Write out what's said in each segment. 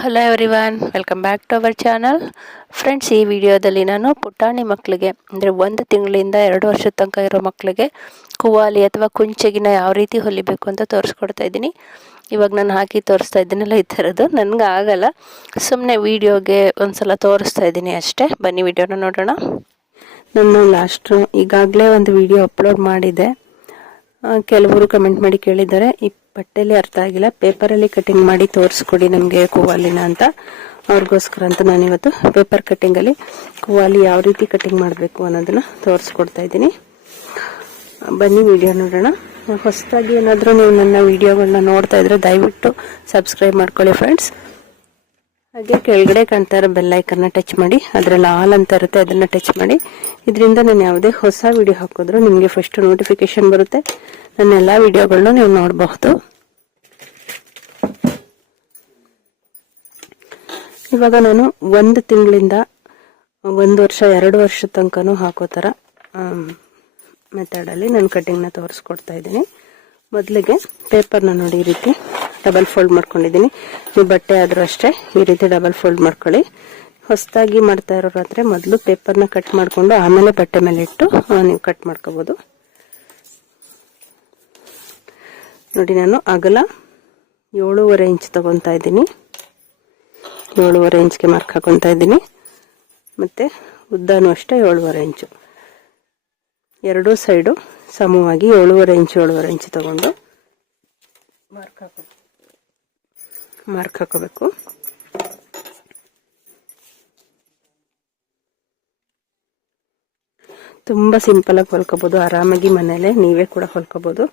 Hello everyone, welcome back to our channel. Friends, ಈ ವಿಡಿಯೋದಲ್ಲಿ ನಾನು ಪುಟಾಣಿ ಮಕ್ಕಳಿಗೆ ಅಂದರೆ 1 ತಿಂಗಳಿಂದ 2 ವರ್ಷದ ತನಕ ಇರೋ ಮಕ್ಕಳಿಗೆ ಕುವಾಲಿ ಅಥವಾ ಕುಂಚಗಿನ ಯಾವ ರೀತಿ ಹೊಲಿಬೇಕು ಅಂತ ತೋರಿಸ್ಕೊಡ್ತಾ ಇದ್ದೀನಿ. ಇವಾಗ ನಾನು ಹಾಕಿ ತೋರಿಸ್ತಾ ಇದ್ದೀನಲ್ಲ, ಈ ಥರದ್ದು ನನಗೆ ಆಗಲ್ಲ, ಸುಮ್ಮನೆ ವಿಡಿಯೋಗೆ ಒಂದ್ಸಲ ತೋರಿಸ್ತಾ ಇದ್ದೀನಿ ಅಷ್ಟೇ. ಬನ್ನಿ ವಿಡಿಯೋನ ನೋಡೋಣ. ನಾನು ಈಗಾಗಲೇ ಒಂದು ವಿಡಿಯೋ ಅಪ್ಲೋಡ್ ಮಾಡಿದೆ. ಕೆಲವರು ಕಮೆಂಟ್ ಮಾಡಿ ಕೇಳಿದ್ದಾರೆ, ಈ ಬಟ್ಟೆಯಲ್ಲಿ ಅರ್ಥ ಆಗಿಲ್ಲ, ಪೇಪರಲ್ಲಿ ಕಟಿಂಗ್ ಮಾಡಿ ತೋರಿಸ್ಕೊಡಿ ನಮಗೆ ಕುವಾಲಿನ ಅಂತ. ಅವ್ರಿಗೋಸ್ಕರ ಅಂತ ನಾನಿವತ್ತು ಪೇಪರ್ ಕಟ್ಟಿಂಗಲ್ಲಿ ಕುವಾಲಿ ಯಾವ ರೀತಿ ಕಟಿಂಗ್ ಮಾಡಬೇಕು ಅನ್ನೋದನ್ನ ತೋರಿಸ್ಕೊಡ್ತಾ ಇದ್ದೀನಿ. ಬನ್ನಿ ವಿಡಿಯೋ ನೋಡೋಣ. ಹೊಸದಾಗಿ ಏನಾದರೂ ನೀವು ನನ್ನ ವಿಡಿಯೋಗಳನ್ನ ನೋಡ್ತಾ ಇದ್ರೆ ದಯವಿಟ್ಟು ಸಬ್ಸ್ಕ್ರೈಬ್ ಮಾಡ್ಕೊಳ್ಳಿ ಫ್ರೆಂಡ್ಸ್. ಹಾಗೆ ಕೆಳಗಡೆ ಕಾಣ್ತಾ ಇರೋ ಬೆಲ್ ಐಕನ್ನ ಟಚ್ ಮಾಡಿ, ಅದರಲ್ಲಿ ಆಲ್ ಅಂತ ಇರುತ್ತೆ, ಅದನ್ನ ಟಚ್ ಮಾಡಿ. ಇದರಿಂದ ನಾನು ಯಾವುದೇ ಹೊಸ ವಿಡಿಯೋ ಹಾಕಿದ್ರು ನಿಮಗೆ ಫಸ್ಟ್ ನೋಟಿಫಿಕೇಶನ್ ಬರುತ್ತೆ. ನನ್ನ ಎಲ್ಲ ವಿಡಿಯೋಗಳನ್ನ ನೀವು ನೋಡಬಹುದು. ಇವಾಗ ನಾನು 1 ತಿಂಗಳಿಂದ 1 ವರ್ಷ 2 ವರ್ಷದ ತನಕನೂ ಹಾಕೋ ಥರ ಮೆಥಡಲ್ಲಿ ನಾನು ಕಟಿಂಗ್ನ ತೋರಿಸ್ಕೊಡ್ತಾ ಇದ್ದೀನಿ. ಮೊದಲಿಗೆ ಪೇಪರ್ನ ನೋಡಿ, ಈ ರೀತಿ ಡಬಲ್ ಫೋಲ್ಡ್ ಮಾಡ್ಕೊಂಡಿದ್ದೀನಿ. ನೀವು ಬಟ್ಟೆ ಆದರೂ ಅಷ್ಟೇ ಈ ರೀತಿ ಡಬಲ್ ಫೋಲ್ಡ್ ಮಾಡ್ಕೊಳ್ಳಿ. ಹೊಸದಾಗಿ ಮಾಡ್ತಾ ಇರೋರಾದ್ರೆ ಮೊದಲು ಪೇಪರ್ನ ಕಟ್ ಮಾಡಿಕೊಂಡು ಆಮೇಲೆ ಬಟ್ಟೆ ಮೇಲೆ ಇಟ್ಟು ನೀವು ಕಟ್ ಮಾಡ್ಕೋಬೋದು. ನೋಡಿ, ನಾನು ಅಗಲ 7.5 ಇಂಚ್ ತಗೊತಾ ಇದ್ದೀನಿ. 7.5 ಇಂಚ್ಗೆ ಮಾರ್ಕ್ ಹಾಕೊತಾ ಇದ್ದೀನಿ. ಮತ್ತೆ ಉದ್ದನೂ ಅಷ್ಟೇ 7.5 ಇಂಚು. ಎರಡೂ ಸೈಡು ಸಮವಾಗಿ 7.5 ಇಂಚ್ ತಗೊಂಡು ಮಾರ್ಕ್ ಹಾಕೋಬೇಕು. ತುಂಬಾ ಸಿಂಪಲ್ ಆಗಿ ಹೊಲ್ಕೋಬಹುದು, ಆರಾಮಾಗಿ ಮನೇಲೆ ನೀವೇ ಕೂಡ ಹೊಲ್ಕೋಬಹುದು.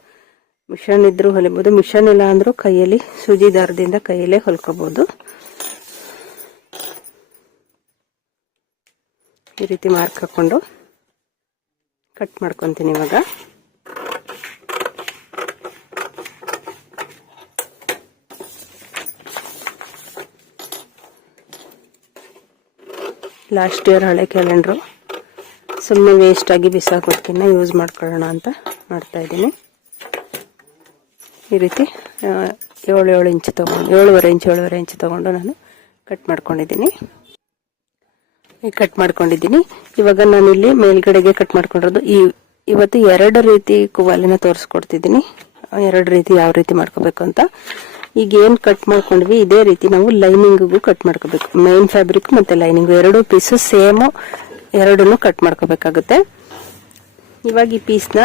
ಮಿಷನ್ ಇದ್ರೂ ಹೊಲಿಬಹುದು, ಮಿಷನ್ ಇಲ್ಲ ಅಂದ್ರೂ ಕೈಯಲ್ಲಿ ಸೂಜಿ ದಾರದಿಂದ ಕೈಯಲ್ಲೇ ಹೊಲ್ಕೋಬಹುದು. ಈ ರೀತಿ ಮಾರ್ಕ್ ಹಾಕೊಂಡು ಕಟ್ ಮಾಡ್ಕೊಂತೀನಿ. ಇವಾಗ ಲಾಸ್ಟ್ ಇಯರ್ ಹಳೆ ಕ್ಯಾಲೆಂಡ್ರು, ಸುಮ್ಮನೆ ವೇಸ್ಟ್ ಆಗಿ ಬಿಸಾಕೋದಕ್ಕಿಂತ ಯೂಸ್ ಮಾಡ್ಕೊಳ್ಳೋಣ ಅಂತ ಮಾಡ್ತಾ ಇದ್ದೀನಿ. ಈ ರೀತಿ 7.5 ಇಂಚ್ ತಗೊಂಡು 7.5 ಇಂಚ್ ತಗೊಂಡು ನಾನು ಕಟ್ ಮಾಡ್ಕೊಂಡಿದ್ದೀನಿ. ಇವಾಗ ನಾನು ಇಲ್ಲಿ ಮೇಲ್ಗಡೆಗೆ ಕಟ್ ಮಾಡ್ಕೊಂಡಿರೋದು. ಇವತ್ತು 2 ರೀತಿ ಕುವಾಲಿನ ತೋರಿಸ್ಕೊಡ್ತಿದ್ದೀನಿ, 2 ರೀತಿ ಯಾವ ರೀತಿ ಮಾಡ್ಕೋಬೇಕು ಅಂತ. ಈಗ ಏನ್ ಕಟ್ ಮಾಡ್ಕೊಂಡ್ವಿ ಇದೇ ರೀತಿ ನಾವು ಲೈನಿಂಗ್ಗೂ ಕಟ್ ಮಾಡ್ಕೋಬೇಕು. ಮೇನ್ ಫ್ಯಾಬ್ರಿಕ್ ಮತ್ತೆ ಲೈನಿಂಗ್ 2 ಪೀಸು ಸೇಮ್, 2 ಕಟ್ ಮಾಡ್ಕೋಬೇಕಾಗುತ್ತೆ. ಇವಾಗ ಈ ಪೀಸ್ನ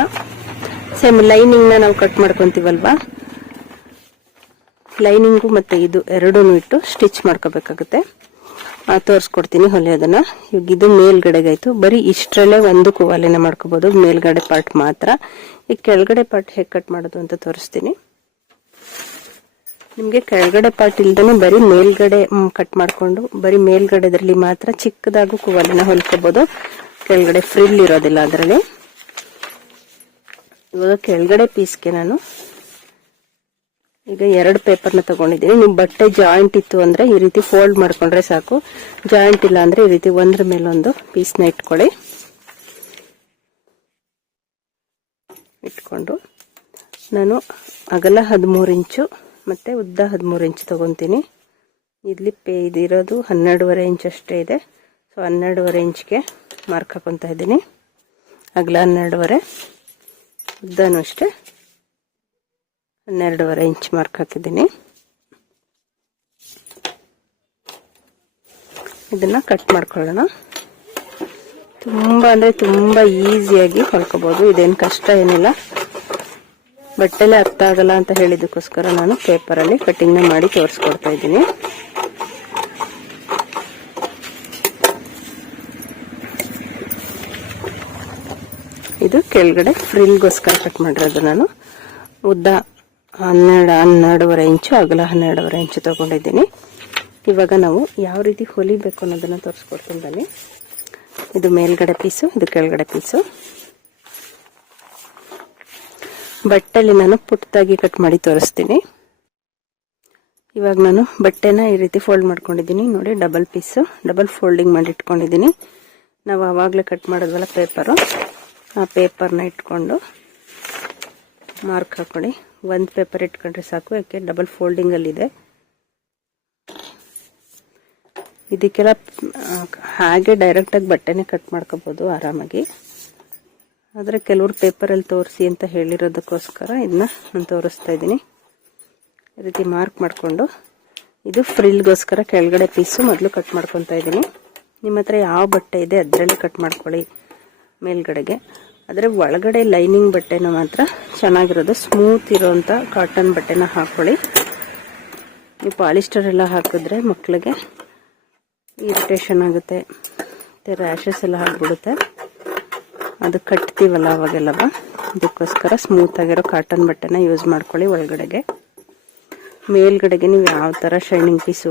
ಸೇಮ್ ಲೈನಿಂಗ್ನ ನಾವು ಕಟ್ ಮಾಡ್ಕೊಂತೀವಲ್ವಾ, ಲೈನಿಂಗು ಮತ್ತೆ ಇದು 2 ಇಟ್ಟು ಸ್ಟಿಚ್ ಮಾಡ್ಕೋಬೇಕಾಗುತ್ತೆ. ತೋರಿಸ್ಕೊಡ್ತೀನಿ ಹೊಲಿಯೋದನ್ನ. ಇವಾಗ ಇದು ಮೇಲ್ಗಡೆಗಾಯ್ತು. ಬರೀ ಇಷ್ಟರಲ್ಲೇ ಒಂದು ಕುವಾಲಿನ ಮಾಡ್ಕೋಬಹುದು, ಮೇಲ್ಗಡೆ ಪಾರ್ಟ್ ಮಾತ್ರ. ಈ ಕೆಳಗಡೆ ಪಾರ್ಟ್ ಹೇಗೆ ಕಟ್ ಮಾಡೋದು ಅಂತ ತೋರಿಸ್ತೀನಿ. ನಿಮ್ಗೆ ಕೆಳಗಡೆ ಪಾರ್ಟ್ ಇಲ್ದೇನೆ ಬರೀ ಮೇಲ್ಗಡೆ ಕಟ್ ಮಾಡ್ಕೊಂಡು ಬರೀ ಮೇಲ್ಗಡೆದ್ರಲ್ಲಿ ಮಾತ್ರ ಚಿಕ್ಕದಾಗೂ ಕುವಾಲಿನ ಹೊಲ್ಕೋಬಹುದು, ಕೆಳಗಡೆ ಫ್ರಿಲ್ ಇರೋದಿಲ್ಲ ಅದರಲ್ಲಿ. ಇವಾಗ ಕೆಳಗಡೆ ಪೀಸ್ಗೆ ನಾನು ಈಗ 2 ಪೇಪರ್ನ ತಗೊಂಡಿದ್ದೀನಿ. ನೀವು ಬಟ್ಟೆ ಜಾಯಿಂಟ್ ಇತ್ತು ಅಂದ್ರೆ ಈ ರೀತಿ ಫೋಲ್ಡ್ ಮಾಡ್ಕೊಂಡ್ರೆ ಸಾಕು, ಜಾಯಿಂಟ್ ಇಲ್ಲ ಅಂದ್ರೆ ಈ ರೀತಿ ಒಂದ್ರ ಮೇಲೊಂದು ಪೀಸ್ನ ಇಟ್ಕೊಂಡು ನಾನು ಅಗಲ 13 ಇಂಚು ಮತ್ತೆ ಉದ್ದ 13 ಇಂಚು ತಗೊಂತೀನಿ. ಇಲ್ಲಿ ಇದಿರೋದು 12.5 ಇಂಚ್ ಅಷ್ಟೇ ಇದೆ. ಸೊ 12.5 ಇಂಚ್ಗೆ ಮಾರ್ಕ್ ಹಾಕೊತಾ ಇದ್ದೀನಿ. ಅಗಲ 12.5, ಉದ್ದನೂ ಅಷ್ಟೇ 12.5 ಇಂಚ್ ಮಾರ್ಕ್ ಹಾಕಿದ್ದೀನಿ. ಇದನ್ನ ಕಟ್ ಮಾಡ್ಕೊಳ್ಳೋಣ. ತುಂಬಾ ಅಂದ್ರೆ ತುಂಬಾ ಈಸಿಯಾಗಿ ಹೊಲ್ಕೋಬಹುದು, ಇದೇನು ಕಷ್ಟ ಏನಿಲ್ಲ. ಬಟ್ಟೆಲೆ ಅರ್ಥ ಆಗಲ್ಲ ಅಂತ ಹೇಳಿದಕ್ಕೋಸ್ಕರ ನಾನು ಪೇಪರಲ್ಲಿ ಕಟಿಂಗ್ನ ಮಾಡಿ ತೋರಿಸ್ಕೊಡ್ತಾ ಇದ್ದೀನಿ. ಇದು ಕೆಳಗಡೆ ಫ್ರಿಲ್ಗೋಸ್ಕರ ಕಟ್ ಮಾಡಿರೋದು. ನಾನು ಉದ್ದ 12.5 ಇಂಚು, ಅಗಲ 12.5 ಇಂಚು ತಗೊಂಡಿದ್ದೀನಿ. ಇವಾಗ ನಾವು ಯಾವ ರೀತಿ ಹೊಲಿಬೇಕು ಅನ್ನೋದನ್ನ ತೋರಿಸ್ಕೊಡ್ತೀನಿ ಬನ್ನಿ. ಇದು ಮೇಲ್ಗಡೆ ಪೀಸು, ಇದು ಕೆಳಗಡೆ ಪೀಸು. ಬಟ್ಟೆಲಿ ನಾನು ಪುಟ್ಟದಾಗಿ ಕಟ್ ಮಾಡಿ ತೋರಿಸ್ತೀನಿ. ಇವಾಗ ನಾನು ಬಟ್ಟೆನ ಈ ರೀತಿ ಫೋಲ್ಡ್ ಮಾಡ್ಕೊಂಡಿದ್ದೀನಿ. ನೋಡಿ, ಡಬಲ್ ಪೀಸು, ಡಬಲ್ ಫೋಲ್ಡಿಂಗ್ ಮಾಡಿ ಇಟ್ಕೊಂಡಿದ್ದೀನಿ. ನಾವು ಆವಾಗಲೇ ಕಟ್ ಮಾಡೋದ್ವಲ್ಲ ಪೇಪರು, ಆ ಪೇಪರ್ನ ಇಟ್ಕೊಂಡು ಮಾರ್ಕ್ ಹಾಕೊಳ್ಳಿ. ಒಂದು ಪೇಪರ್ ಇಟ್ಕೊಂಡ್ರೆ ಸಾಕು, ಯಾಕೆ ಡಬಲ್ ಫೋಲ್ಡಿಂಗ್ ಅಲ್ಲಿ ಇದೆ. ಇದಕ್ಕೆಲ್ಲ ಹಾಗೆ ಡೈರೆಕ್ಟಾಗಿ ಬಟ್ಟೆನೇ ಕಟ್ ಮಾಡ್ಕೋಬೋದು ಆರಾಮಾಗಿ. ಆದರೆ ಕೆಲವರು ಪೇಪರಲ್ಲಿ ತೋರಿಸಿ ಅಂತ ಹೇಳಿರೋದಕ್ಕೋಸ್ಕರ ಇದನ್ನ ನಾನು ತೋರಿಸ್ತಾ ಇದ್ದೀನಿ. ಈ ರೀತಿ ಮಾರ್ಕ್ ಮಾಡಿಕೊಂಡು ಇದು ಫ್ರಿಲ್ಗೋಸ್ಕರ ಕೆಳಗಡೆ ಪೀಸು ಮೊದಲು ಕಟ್ ಮಾಡ್ಕೊತಾ ಇದ್ದೀನಿ. ನಿಮ್ಮ ಹತ್ರ ಯಾವ ಬಟ್ಟೆ ಇದೆ ಅದರಲ್ಲಿ ಕಟ್ ಮಾಡ್ಕೊಳ್ಳಿ ಮೇಲ್ಗಡೆಗೆ. ಆದರೆ ಒಳಗಡೆ ಲೈನಿಂಗ್ ಬಟ್ಟೆನ ಮಾತ್ರ ಚೆನ್ನಾಗಿರೋದು, ಸ್ಮೂತ್ ಇರೋವಂಥ ಕಾಟನ್ ಬಟ್ಟೆನ ಹಾಕ್ಕೊಳ್ಳಿ. ನೀವು ಪಾಲಿಸ್ಟರ್ ಎಲ್ಲ ಹಾಕಿದ್ರೆ ಮಕ್ಕಳಿಗೆ ಇರಿಟೇಷನ್ ಆಗುತ್ತೆ, ಮತ್ತು ರ್ಯಾಷಸ್ ಎಲ್ಲ ಆಗಿಬಿಡುತ್ತೆ. ಅದು ಕಟ್ತೀವಲ್ಲ ಅವಾಗೆಲ್ಲವ, ಅದಕ್ಕೋಸ್ಕರ ಸ್ಮೂತಾಗಿರೋ ಕಾಟನ್ ಬಟ್ಟೆನ ಯೂಸ್ ಮಾಡ್ಕೊಳ್ಳಿ. ಒಳಗಡೆಗೆ ಮೇಲ್ಗಡೆಗೆ ನೀವು ಯಾವ ಥರ ಶೈನಿಂಗ್ ಪೀಸು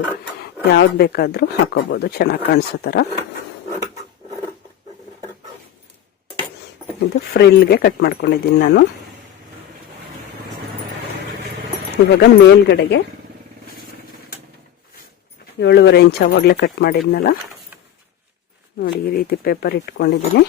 ಯಾವ್ದು ಬೇಕಾದರೂ ಹಾಕೋಬೋದು, ಚೆನ್ನಾಗಿ ಕಾಣಿಸೋ ಥರ. ಇದು ಫ್ರಿಲ್ಗೆ ಕಟ್ ಮಾಡ್ಕೊಂಡಿದ್ದೀನಿ ನಾನು. ಇವಾಗ ಮೇಲ್ಗಡೆಗೆ 7.5 ಇಂಚ್ ಆವಾಗಲೇ ಕಟ್ ಮಾಡಿದ್ನಲ್ಲ ನೋಡಿ, ಈ ರೀತಿ ಪೇಪರ್ ಇಟ್ಕೊಂಡಿದ್ದೀನಿ.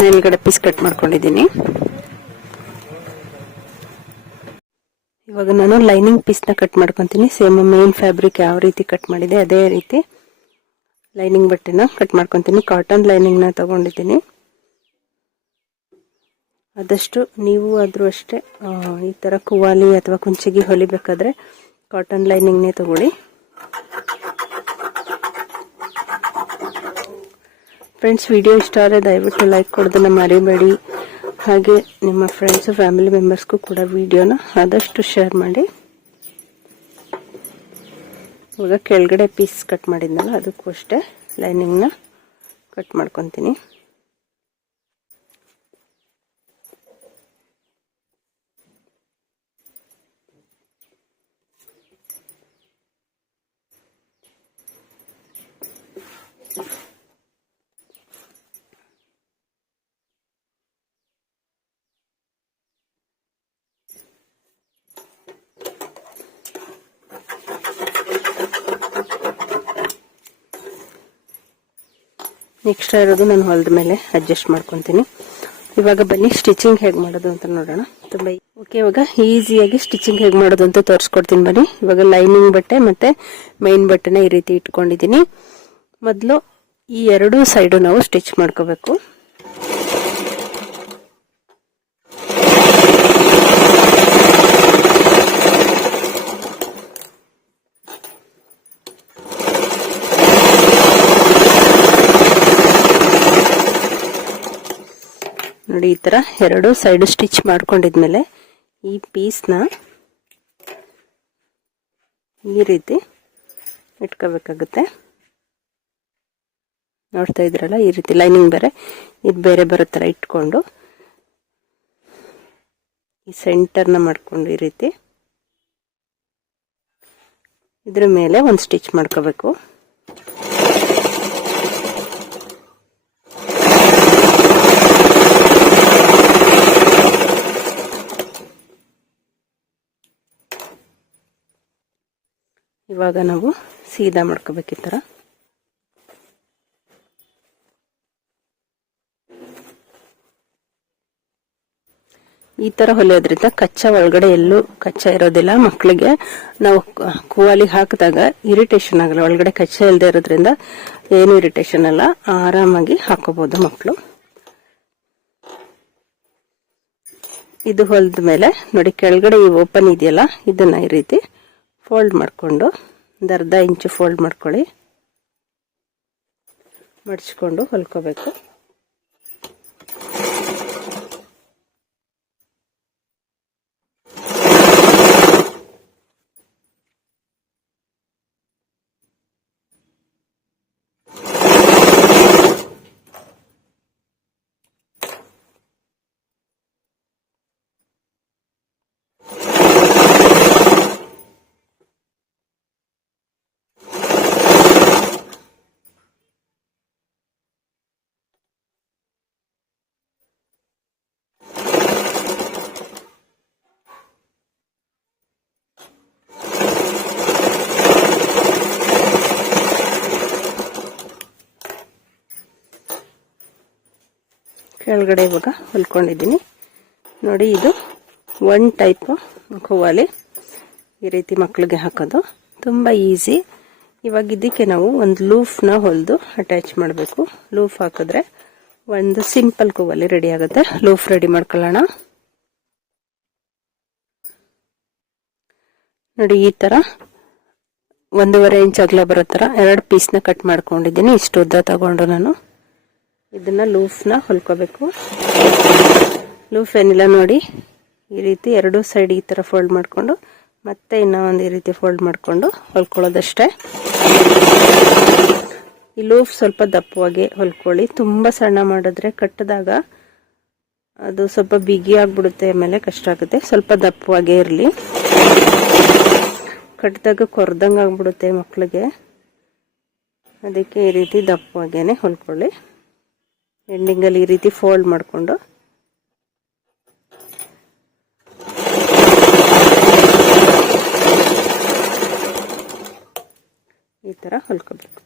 ಮೇಲ್ಗಡೆ ಪೀಸ್ ಕಟ್ ಮಾಡ್ಕೊಂಡಿದ್ದೀನಿ. ಇವಾಗ ನಾನು ಲೈನಿಂಗ್ ಪೀಸ್ನ ಕಟ್ ಮಾಡ್ಕೊತೀನಿ. ಸೇಮ್ ಮೇನ್ ಫ್ಯಾಬ್ರಿಕ್ ಯಾವ ರೀತಿ ಕಟ್ ಮಾಡಿದೆ ಅದೇ ರೀತಿ ಲೈನಿಂಗ್ ಬಟ್ಟೆನ ಕಟ್ ಮಾಡ್ಕೊತೀನಿ. ಕಾಟನ್ ಲೈನಿಂಗ್ನ ತಗೊಂಡಿದ್ದೀನಿ. ಆದಷ್ಟು ನೀವು ಆದರೂ ಅಷ್ಟೇ ಈ ಥರ ಕುವಾಲಿ ಅಥವಾ ಕುಂಚಿಗೆ ಹೊಲಿಬೇಕಾದ್ರೆ ಕಾಟನ್ ಲೈನಿಂಗ್ನೇ ತಗೊಳ್ಳಿ. ಫ್ರೆಂಡ್ಸ್, ವಿಡಿಯೋ ಇಷ್ಟ ಆದರೆ ದಯವಿಟ್ಟು ಲೈಕ್ ಕೊಡೋದನ್ನು ಮರಿಬೇಡಿ. ಹಾಗೆ ನಿಮ್ಮ ಫ್ರೆಂಡ್ಸು ಫ್ಯಾಮಿಲಿ ಮೆಂಬರ್ಸ್ಗೂ ಕೂಡ ವಿಡಿಯೋನ ಆದಷ್ಟು ಶೇರ್ ಮಾಡಿ. ಇವಾಗ ಕೆಳಗಡೆ ಪೀಸ್ ಕಟ್ ಮಾಡಿದ್ನಲ್ಲ ಅದಕ್ಕೂ ಅಷ್ಟೇ ಲೈನಿಂಗ್ನ ಕಟ್ ಮಾಡ್ಕೊತೀನಿ. ಎಕ್ಸ್ಟ್ರಾ ಇರೋದು ನಾನು ಹೊಲದ ಮೇಲೆ ಅಡ್ಜಸ್ಟ್ ಮಾಡ್ಕೊತೀನಿ. ಇವಾಗ ಬನ್ನಿ ಸ್ಟಿಚಿಂಗ್ ಹೇಗೆ ಮಾಡೋದು ಅಂತ ನೋಡೋಣ. ಓಕೆ, ಇವಾಗ ಈಸಿಯಾಗಿ ಸ್ಟಿಚಿಂಗ್ ಹೇಗೆ ಮಾಡೋದು ಅಂತ ತೋರಿಸ್ಕೊಡ್ತೀನಿ ಬನ್ನಿ. ಇವಾಗ ಲೈನಿಂಗ್ ಬಟ್ಟೆ ಮತ್ತೆ ಮೈನ್ ಬಟ್ಟೆನ ಈ ರೀತಿ ಇಟ್ಕೊಂಡಿದ್ದೀನಿ. ಮೊದಲು ಈ ಎರಡೂ ಸೈಡು ನಾವು ಸ್ಟಿಚ್ ಮಾಡ್ಕೋಬೇಕು. ನೋಡಿ, ಈ ತರ ಎರಡು ಸೈಡ್ ಸ್ಟಿಚ್ ಮಾಡ್ಕೊಂಡಿದ್ಮೇಲೆ ಈ ಪೀಸ್ನ ಈ ರೀತಿ ಇಟ್ಕೋಬೇಕಾಗುತ್ತೆ. ನೋಡ್ತಾ ಇದ್ರಲ್ಲ, ಈ ರೀತಿ ಲೈನಿಂಗ್ ಬೇರೆ ಇದು ಬೇರೆ ಬರೋ ಥರ ಇಟ್ಕೊಂಡು ಈ ಸೆಂಟರ್ನ ಮಾಡ್ಕೊಂಡು ಈ ರೀತಿ ಇದ್ರ ಮೇಲೆ ಒಂದು ಸ್ಟಿಚ್ ಮಾಡ್ಕೋಬೇಕು. ಇವಾಗ ನಾವು ಸೀದಾ ಮಾಡ್ಕೋಬೇಕು. ಈ ತರ ಹೊಲಿಯೋದ್ರಿಂದ ಕಚ್ಚಾ ಒಳಗಡೆ ಎಲ್ಲೂ ಕಚ್ಚಾ ಇರೋದಿಲ್ಲ. ಮಕ್ಕಳಿಗೆ ನಾವು ಕುವಾಲಿ ಹಾಕಿದಾಗ ಇರಿಟೇಷನ್ ಆಗಲ್ಲ. ಒಳಗಡೆ ಕಚ್ಚಾ ಇಲ್ಲದೆ ಇರೋದ್ರಿಂದ ಏನು ಇರಿಟೇಷನ್ ಅಲ್ಲ, ಆರಾಮಾಗಿ ಹಾಕೋಬಹುದು ಮಕ್ಕಳು. ಇದು ಹೊಲಿದ ಮೇಲೆ ನೋಡಿ, ಕೆಳಗಡೆ ಈ ಓಪನ್ ಇದೆಯಲ್ಲ, ಇದನ್ನ ಈ ರೀತಿ ಫೋಲ್ಡ್ ಮಾಡಿಕೊಂಡು ಒಂದು ಅರ್ಧ ಇಂಚು ಫೋಲ್ಡ್ ಮಾಡ್ಕೊಳ್ಳಿ, ಮಡಚ್ಕೊಂಡು ಹೊಲ್ಕೋಬೇಕು. ಕೆಳಗಡೆ ಇವಾಗ ಹೊಲ್ಕೊಂಡಿದ್ದೀನಿ ನೋಡಿ. ಇದು ಒನ್ ಟೈಪ್ ಖುವಾಲಿ, ಈ ರೀತಿ ಮಕ್ಕಳಿಗೆ ಹಾಕೋದು ತುಂಬ ಈಸಿ. ಇವಾಗ ಇದಕ್ಕೆ ನಾವು ಒಂದು ಲೂಫ್ನ ಹೊಲಿದು ಅಟ್ಯಾಚ್ ಮಾಡಬೇಕು. ಲೂಫ್ ಹಾಕಿದ್ರೆ ಒಂದು ಸಿಂಪಲ್ ಖುವಾಲಿ ರೆಡಿ ಆಗುತ್ತೆ. ಲೂಫ್ ರೆಡಿ ಮಾಡ್ಕೊಳ್ಳೋಣ ನೋಡಿ. ಈ ತರ 1.5 ಇಂಚ್ ಅಗಲ ಬರೋ ತರ 2 ಪೀಸ್ನ ಕಟ್ ಮಾಡ್ಕೊಂಡಿದ್ದೀನಿ. ಇಷ್ಟು ಉದ್ದ ತಗೊಂಡು ನಾನು ಇದನ್ನ ಲೂಫ್ನ ಹೊಲ್ಕೋಬೇಕು. ಲೂಫ್ ಏನಿಲ್ಲ ನೋಡಿ, ಈ ರೀತಿ 2 ಸೈಡ್ ಈ ತರ ಫೋಲ್ಡ್ ಮಾಡ್ಕೊಂಡು ಮತ್ತೆ ಇನ್ನೂ ಒಂದು ಈ ರೀತಿ ಫೋಲ್ಡ್ ಮಾಡ್ಕೊಂಡು ಹೊಲ್ಕೊಳ್ಳೋದಷ್ಟೇ. ಈ ಲೂಫ್ ಸ್ವಲ್ಪ ದಪ್ಪವಾಗಿ ಹೊಲ್ಕೊಳ್ಳಿ. ತುಂಬ ಸಣ್ಣ ಮಾಡಿದ್ರೆ ಕಟ್ಟಿದಾಗ ಅದು ಸ್ವಲ್ಪ ಬಿಗಿ ಆಗ್ಬಿಡುತ್ತೆ, ಆಮೇಲೆ ಕಷ್ಟ ಆಗುತ್ತೆ. ಸ್ವಲ್ಪ ದಪ್ಪವಾಗೇ ಇರಲಿ, ಕಟ್ಟಿದಾಗ ಕೊರ್ದಂಗೆ ಆಗ್ಬಿಡುತ್ತೆ ಮಕ್ಕಳಿಗೆ. ಅದಕ್ಕೆ ಈ ರೀತಿ ದಪ್ಪವಾಗೇನೆ ಹೊಲ್ಕೊಳ್ಳಿ. ಎಂಡಿಂಗಲ್ಲಿ ಈ ರೀತಿ ಫೋಲ್ಡ್ ಮಾಡಿಕೊಂಡು ಈ ಥರ ಹೊಲ್ಕೋಬೇಕು.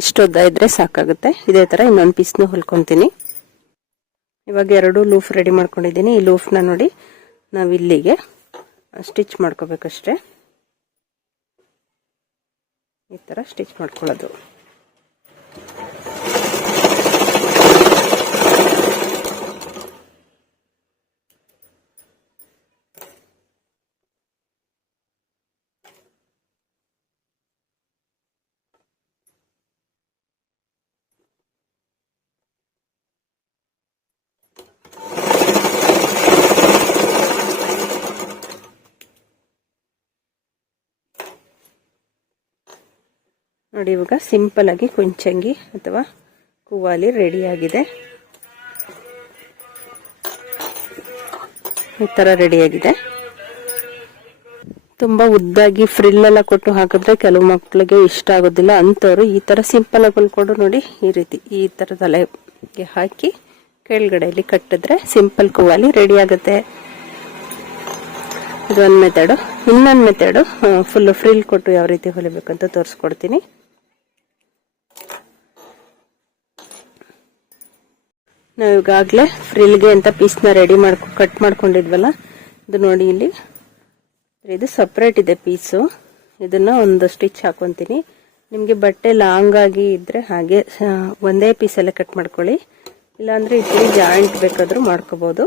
ಇಷ್ಟು ಉದ್ದ ಇದ್ರೆ ಸಾಕಾಗುತ್ತೆ. ಇದೇ ಥರ ಇನ್ನೊಂದು ಪೀಸ್ನು ಹೊಲ್ಕೊತೀನಿ. ಇವಾಗ 2 ಲೂಫ್ ರೆಡಿ ಮಾಡ್ಕೊಂಡಿದ್ದೀನಿ. ಈ ಲೂಫ್ನ ನೋಡಿ ನಾವು ಇಲ್ಲಿಗೆ ಸ್ಟಿಚ್ ಮಾಡ್ಕೋಬೇಕಷ್ಟೇ. ಈ ಥರ ಸ್ಟಿಚ್ ಮಾಡ್ಕೊಳ್ಳೋದು. ನೋಡಿ ಇವಾಗ ಸಿಂಪಲ್ ಆಗಿ ಕುಂಚಂಗಿ ಅಥವಾ ಖುವಾಲಿ ರೆಡಿ ಆಗಿದೆ. ಈ ತರ ರೆಡಿ ಆಗಿದೆ. ತುಂಬಾ ಉದ್ದಾಗಿ ಫ್ರಿಲ್ ಎಲ್ಲ ಕೊಟ್ಟು ಹಾಕಿದ್ರೆ ಕೆಲವು ಮಕ್ಕಳಿಗೆ ಇಷ್ಟ ಆಗೋದಿಲ್ಲ. ಅಂತವ್ರು ಈ ತರ ಸಿಂಪಲ್ ಆಗಿ ಹೊಲ್ಕೊಂಡು ನೋಡಿ, ಈ ರೀತಿ ಈ ತರ ತಲೆಗೆ ಹಾಕಿ ಕೆಳಗಡೆಯಲ್ಲಿ ಕಟ್ಟಿದ್ರೆ ಸಿಂಪಲ್ ಖುವಾಲಿ ರೆಡಿ ಆಗುತ್ತೆ. ಇದೊಂದು ಮೆಥಡ್. ಇನ್ನೊಂದು ಮೆಥಡ್ ಫುಲ್ ಫ್ರಿಲ್ ಕೊಟ್ಟು ಯಾವ ರೀತಿ ಹೊಲಿಬೇಕಂತ ತೋರಿಸ್ಕೊಡ್ತೀನಿ. ನಾವು ಈಗಾಗಲೇ ಫ್ರಿಲ್ಗೆ ಅಂತ ಪೀಸ್ನ ರೆಡಿ ಕಟ್ ಮಾಡ್ಕೊಂಡಿದ್ವಲ್ಲ, ಇದು ನೋಡಿ ಇಲ್ಲಿ ಇದು ಸಪ್ರೇಟ್ ಇದೆ ಪೀಸು. ಇದನ್ನ ಒಂದು ಸ್ಟಿಚ್ ಹಾಕೊಂತೀನಿ. ನಿಮಗೆ ಬಟ್ಟೆ ಲಾಂಗ್ ಆಗಿ ಇದ್ರೆ ಹಾಗೆ ಒಂದೇ ಪೀಸಲ್ಲೇ ಕಟ್ ಮಾಡ್ಕೊಳ್ಳಿ, ಇಲ್ಲಾಂದ್ರೆ ಇಲ್ಲಿ ಜಾಯಿಂಟ್ ಬೇಕಾದ್ರೂ ಮಾಡ್ಕೋಬಹುದು.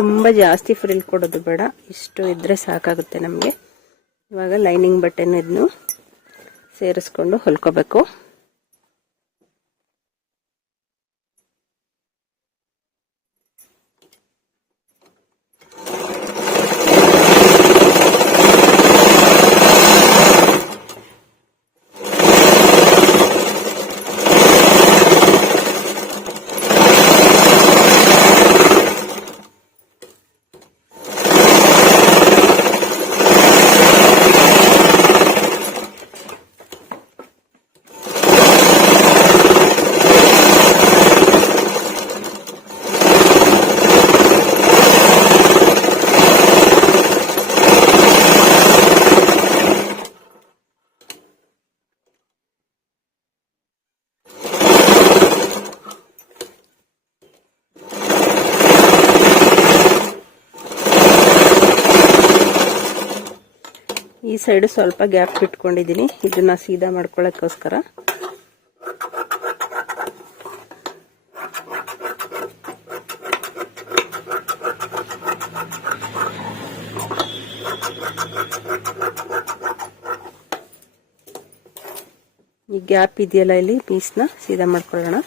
ತುಂಬ ಜಾಸ್ತಿ ಫ್ರಿಲ್ ಕೊಡೋದು ಬೇಡ, ಇಷ್ಟು ಇದ್ರೆ ಸಾಕಾಗುತ್ತೆ ನಮಗೆ. ಇವಾಗ ಲೈನಿಂಗ್ ಬಟ್ಟೆನ ಇದನ್ನು ಸೇರಿಸ್ಕೊಂಡು ಹೊಲ್ಕೋಬೇಕು. ಈ ಸೈಡ್ ಸ್ವಲ್ಪ ಗ್ಯಾಪ್ ಬಿಟ್ಕೊಂಡಿದ್ದೀನಿ, ಇದನ್ನ ಸೀದಾ ಮಾಡ್ಕೊಳ್ಳೋಕ್ಕೋಸ್ಕರ. ಈ ಗ್ಯಾಪ್ ಇದೆಯಲ್ಲ, ಇಲ್ಲಿ ಪೀಸ್ನ ಸೀದಾ ಮಾಡ್ಕೊಳ್ಳೋಣ.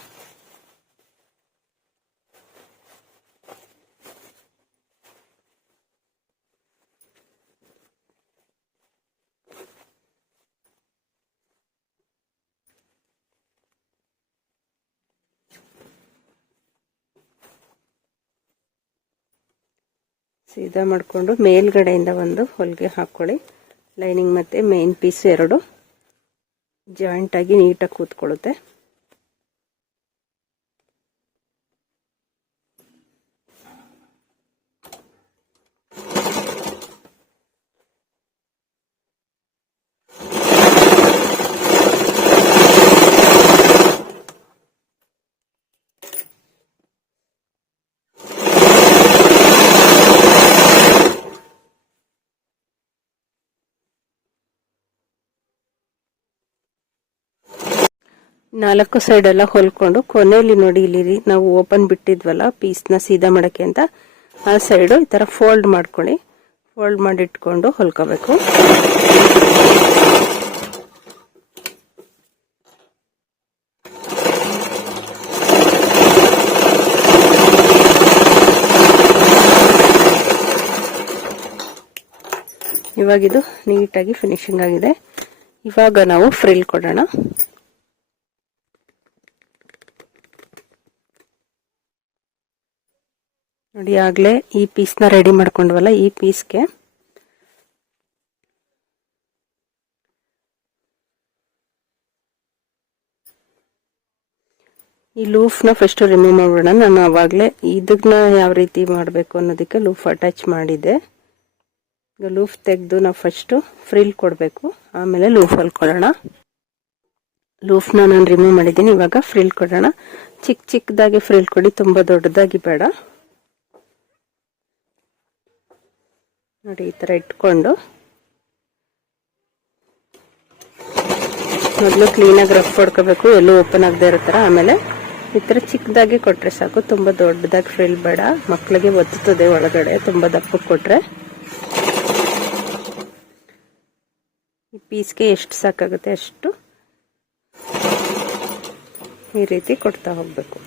ಸೀದಾ ಮಾಡಿಕೊಂಡು ಮೇಲ್ಗಡೆಯಿಂದ ಒಂದು ಹೊಲಿಗೆ ಹಾಕ್ಕೊಳ್ಳಿ. ಲೈನಿಂಗ್ ಮತ್ತು ಮೇನ್ ಪೀಸ್ ಎರಡು ಜಾಯಿಂಟ್ ಆಗಿ ನೀಟಾಗಿ ಕೂತ್ಕೊಳ್ಳುತ್ತೆ. ನಾಲ್ಕು ಸೈಡ್ ಎಲ್ಲ ಹೊಲ್ಕೊಂಡು ಕೊನೆಯಲ್ಲಿ ನೋಡಿ ಇಲ್ಲಿ ನಾವು ಓಪನ್ ಬಿಟ್ಟಿದ್ವಲ್ಲ ಪೀಸ್ನ ಸೀದಾ ಮಾಡಕ್ಕೆ ಅಂತ, ಆ ಸೈಡು ಈ ತರ ಫೋಲ್ಡ್ ಮಾಡ್ಕೊಳ್ಳಿ. ಫೋಲ್ಡ್ ಮಾಡಿ ಇಟ್ಕೊಂಡು ಹೊಲ್ಕೋಬೇಕು. ಇವಾಗ ಇದು ನೀಟಾಗಿ ಫಿನಿಶಿಂಗ್ ಆಗಿದೆ. ಇವಾಗ ನಾವು ಫ್ರಿಲ್ ಕೊಡೋಣ. ನೋಡಿ ಆಗ್ಲೇ ಈ ಪೀಸ್ನ ರೆಡಿ ಮಾಡ್ಕೊಂಡ್ವಲ್ಲ, ಈ ಪೀಸ್ಗೆ ಈ ಲೂಫ್ನ ಫಸ್ಟ್ ರಿಮೂವ್ ಮಾಡೋಣ. ನಾನು ಅವಾಗಲೇ ಇದನ್ನ ಯಾವ ರೀತಿ ಮಾಡಬೇಕು ಅನ್ನೋದಕ್ಕೆ ಲೂಫ್ ಅಟ್ಯಾಚ್ ಮಾಡಿದ್ದೆ. ಈಗ ಲೂಫ್ ತೆಗೆದು ನಾವು ಫಸ್ಟು ಫ್ರಿಲ್ ಕೊಡಬೇಕು, ಆಮೇಲೆ ಲೂಫ್ ಹೊಲ್ಕೊಳ್ಳೋಣ. ಲೂಫ್ನ ನಾನು ರಿಮೂವ್ ಮಾಡಿದ್ದೀನಿ. ಇವಾಗ ಫ್ರಿಲ್ ಕೊಡೋಣ. ಚಿಕ್ಕ ಚಿಕ್ಕದಾಗಿ ಫ್ರಿಲ್ ಕೊಡಿ, ತುಂಬ ದೊಡ್ಡದಾಗಿ ಬೇಡ. ನೋಡಿ ಈ ಥರ ಇಟ್ಕೊಂಡು ಮೊದಲು ಕ್ಲೀನಾಗಿ ರಫ್ ಹೊಡ್ಕೋಬೇಕು, ಎಲ್ಲೂ ಓಪನ್ ಆಗದೆ ಇರೋ ಥರ. ಆಮೇಲೆ ಈ ಥರ ಚಿಕ್ಕದಾಗಿ ಕೊಟ್ಟರೆ ಸಾಕು, ತುಂಬ ದೊಡ್ಡದಾಗಿ ಫ್ರಿಲ್ ಬೇಡ, ಮಕ್ಕಳಿಗೆ ಒತ್ತುತ್ತದೆ ಒಳಗಡೆ. ತುಂಬ ದಪ್ಪಕ್ಕೆ ಕೊಟ್ಟರೆ ಈ ಪೀಸ್ಗೆ ಎಷ್ಟು ಸಾಕಾಗುತ್ತೆ ಅಷ್ಟು ಈ ರೀತಿ ಕೊಡ್ತಾ ಹೋಗಬೇಕು.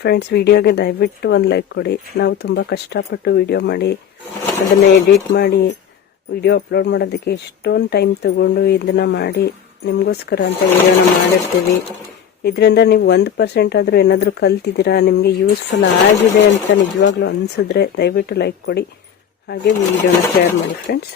ಫ್ರೆಂಡ್ಸ್, ವಿಡಿಯೋಗೆ ದಯವಿಟ್ಟು ಒಂದು ಲೈಕ್ ಕೊಡಿ. ನಾವು ತುಂಬ ಕಷ್ಟಪಟ್ಟು ವಿಡಿಯೋ ಮಾಡಿ ಅದನ್ನು ಎಡಿಟ್ ಮಾಡಿ ವಿಡಿಯೋ ಅಪ್ಲೋಡ್ ಮಾಡೋದಕ್ಕೆ ಎಷ್ಟೊಂದು ಟೈಮ್ ತಗೊಂಡು ಇದನ್ನು ಮಾಡಿ ನಿಮಗೋಸ್ಕರ ಅಂತ ವಿಡಿಯೋನ ಮಾಡಿರ್ತೀವಿ. ಇದರಿಂದ ನೀವು 1% ಆದರೂ ಏನಾದರೂ ಕಲ್ತಿದ್ದೀರಾ, ನಿಮಗೆ ಯೂಸ್ಫುಲ್ ಆಗಿದೆ ಅಂತ ನಿಜವಾಗ್ಲೂ ಅನಿಸಿದ್ರೆ ದಯವಿಟ್ಟು ಲೈಕ್ ಕೊಡಿ. ಹಾಗೆ ವಿಡಿಯೋನ ಶೇರ್ ಮಾಡಿ ಫ್ರೆಂಡ್ಸ್.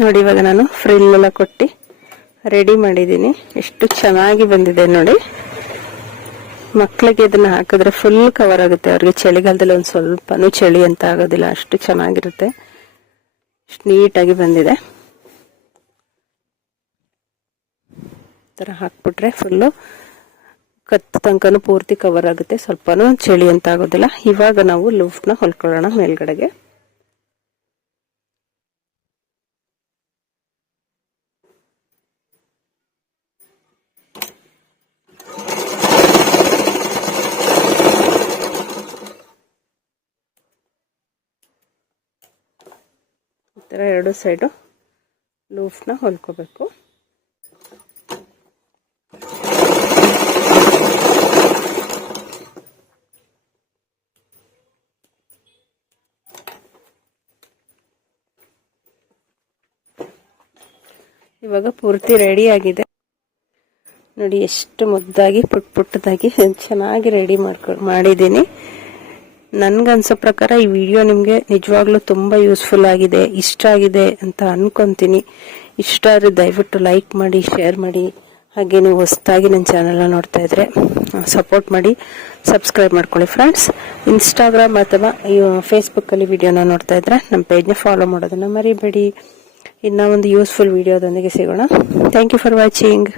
ನೋಡಿ ಇವಾಗ ನಾನು ಫ್ರಿಲ್ ಎಲ್ಲ ಕೊಟ್ಟು ರೆಡಿ ಮಾಡಿದ್ದೀನಿ. ಎಷ್ಟು ಚೆನ್ನಾಗಿ ಬಂದಿದೆ ನೋಡಿ. ಮಕ್ಕಳಿಗೆ ಇದನ್ನ ಹಾಕಿದ್ರೆ ಫುಲ್ ಕವರ್ ಆಗುತ್ತೆ. ಅವ್ರಿಗೆ ಚಳಿಗಾಲದಲ್ಲಿ ಒಂದು ಸ್ವಲ್ಪನೂ ಚಳಿ ಅಂತ ಆಗೋದಿಲ್ಲ, ಅಷ್ಟು ಚೆನ್ನಾಗಿರುತ್ತೆ. ಎಷ್ಟು ನೀಟಾಗಿ ಬಂದಿದೆ. ಈ ಥರ ಹಾಕ್ಬಿಟ್ರೆ ಫುಲ್ಲು ಕತ್ತು ತನಕನೂ ಪೂರ್ತಿ ಕವರ್ ಆಗುತ್ತೆ, ಸ್ವಲ್ಪನೂ ಚಳಿ ಅಂತ ಆಗೋದಿಲ್ಲ. ಇವಾಗ ನಾವು ಲೂಫ್ನ ಹೊಲ್ಕೊಳ್ಳೋಣ ಮೇಲ್ಗಡೆಗೆ. ಈ ಥರ ಎರಡು ಸೈಡು ಲೂಫ್ನ ಹೊಲ್ಕೋಬೇಕು. ಇವಾಗ ಪೂರ್ತಿ ರೆಡಿ ಆಗಿದೆ ನೋಡಿ. ಎಷ್ಟು ಮುದ್ದಾಗಿ ಪುಟ್ ಪುಟ್ಟದಾಗಿ ಚೆನ್ನಾಗಿ ರೆಡಿ ಮಾಡಿದ್ದೀನಿ. ನನ್ಗನ್ಸೋ ಪ್ರಕಾರ ಈ ವಿಡಿಯೋ ನಿಮಗೆ ನಿಜವಾಗ್ಲೂ ತುಂಬ ಯೂಸ್ಫುಲ್ ಆಗಿದೆ, ಇಷ್ಟ ಆಗಿದೆ ಅಂತ ಅನ್ಕೊಂತೀನಿ. ಇಷ್ಟ ಆದರೆ ದಯವಿಟ್ಟು ಲೈಕ್ ಮಾಡಿ, ಶೇರ್ ಮಾಡಿ. ಹಾಗೆ ನೀವು ಹೊಸದಾಗಿ ನನ್ನ ಚಾನಲ್ನ ನೋಡ್ತಾ ಇದ್ರೆ ಸಪೋರ್ಟ್ ಮಾಡಿ, ಸಬ್ಸ್ಕ್ರೈಬ್ ಮಾಡ್ಕೊಳ್ಳಿ ಫ್ರೆಂಡ್ಸ್. ಇನ್ಸ್ಟಾಗ್ರಾಮ್ ಅಥವಾ ಫೇಸ್ಬುಕ್ಕಲ್ಲಿ ವಿಡಿಯೋನ ನೋಡ್ತಾ ಇದ್ರೆ ನಮ್ಮ ಪೇಜ್ನ ಫಾಲೋ ಮಾಡೋದನ್ನು ಮರಿಬೇಡಿ. ಇನ್ನು ಒಂದು ಯೂಸ್ಫುಲ್ ವಿಡಿಯೋದೊಂದಿಗೆ ಸಿಗೋಣ. Thank you for watching.